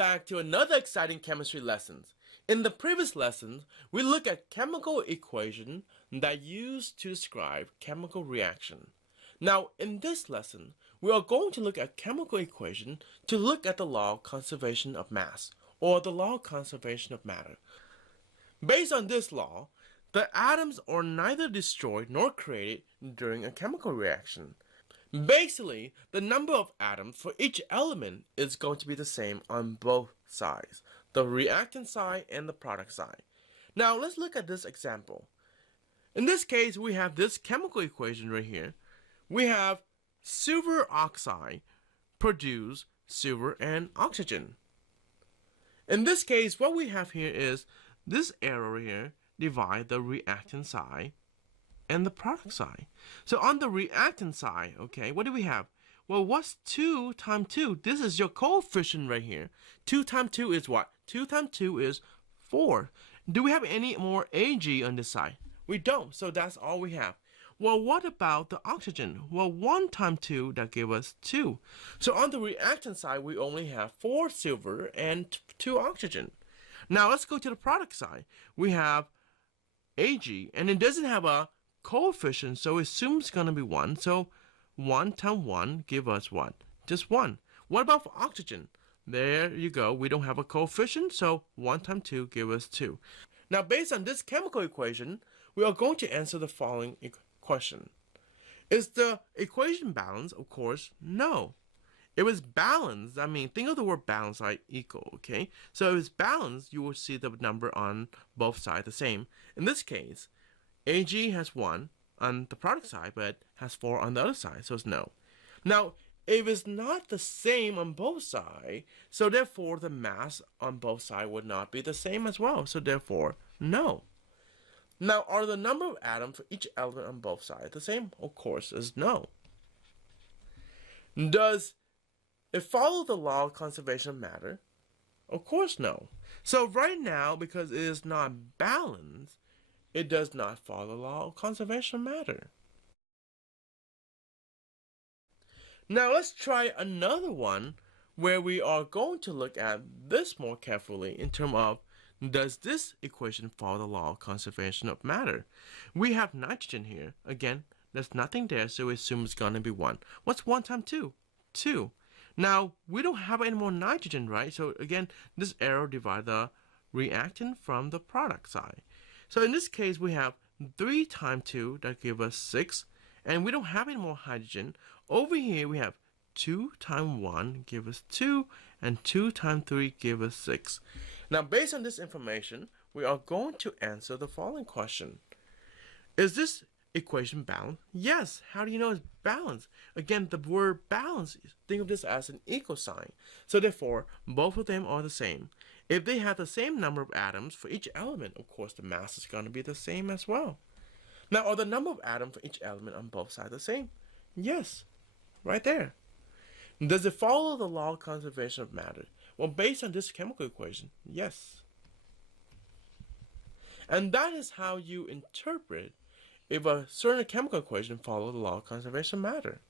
back to another exciting chemistry lesson. In the previous lessons, we looked at chemical equations that used to describe chemical reaction. Now, in this lesson, we are going to look at chemical equation to look at the law of conservation of mass, or the law of conservation of matter. Based on this law, the atoms are neither destroyed nor created during a chemical reaction. Basically, the number of atoms for each element is going to be the same on both sides, the reactant side and the product side. Now let's look at this example. In this case, we have this chemical equation right here. We have silver oxide produce silver and oxygen. In this case, what we have here is this arrow here divide the reactant side and the product side. So on the reactant side, okay, what do we have? Well, what's 2 times 2? This is your coefficient right here. 2 times 2 is what? 2 times 2 is 4. Do we have any more Ag on this side? We don't, so that's all we have. Well, what about the oxygen? Well, 1 times 2, that gives us 2. So on the reactant side, we only have 4 silver and 2 oxygen. Now let's go to the product side. We have Ag, and it doesn't have a coefficient, so it assumes it's going to be 1. So 1 times 1 give us what? Just 1. What about for oxygen? There you go. We don't have a coefficient, so 1 times 2 give us 2. Now, based on this chemical equation, we are going to answer the following question. Is the equation balanced? Of course, no. If it's balanced, I mean, think of the word balance like equal, okay? So if it's balanced, you will see the number on both sides the same. In this case, Ag has 1 on the product side, but has 4 on the other side, so it's no. Now, if it's not the same on both sides, so therefore the mass on both sides would not be the same as well, so therefore no. Now, are the number of atoms for each element on both sides the same? Of course, is no. Does it follow the law of conservation of matter? Of course, no. So right now, because it is not balanced, it does not follow the law of conservation of matter. Now let's try another one where we are going to look at this more carefully in terms of, does this equation follow the law of conservation of matter? We have nitrogen here. Again, there's nothing there, so we assume it's going to be 1. What's 1 times 2? 2. Now, we don't have any more nitrogen, right? So again, this arrow divides the reactant from the product side. So in this case, we have 3 times 2, that gives us 6. And we don't have any more hydrogen. Over here, we have 2 times 1 give us 2, and 2 times 3 give us 6. Now, based on this information, we are going to answer the following question. Is this equation balanced? Yes. How do you know it's balanced? Again, the word balance, think of this as an equal sign. So therefore, both of them are the same. If they have the same number of atoms for each element, of course, the mass is going to be the same as well. Now, are the number of atoms for each element on both sides the same? Yes, right there. Does it follow the law of conservation of matter? Well, based on this chemical equation, yes. And that is how you interpret if a certain chemical equation follows the law of conservation of matter.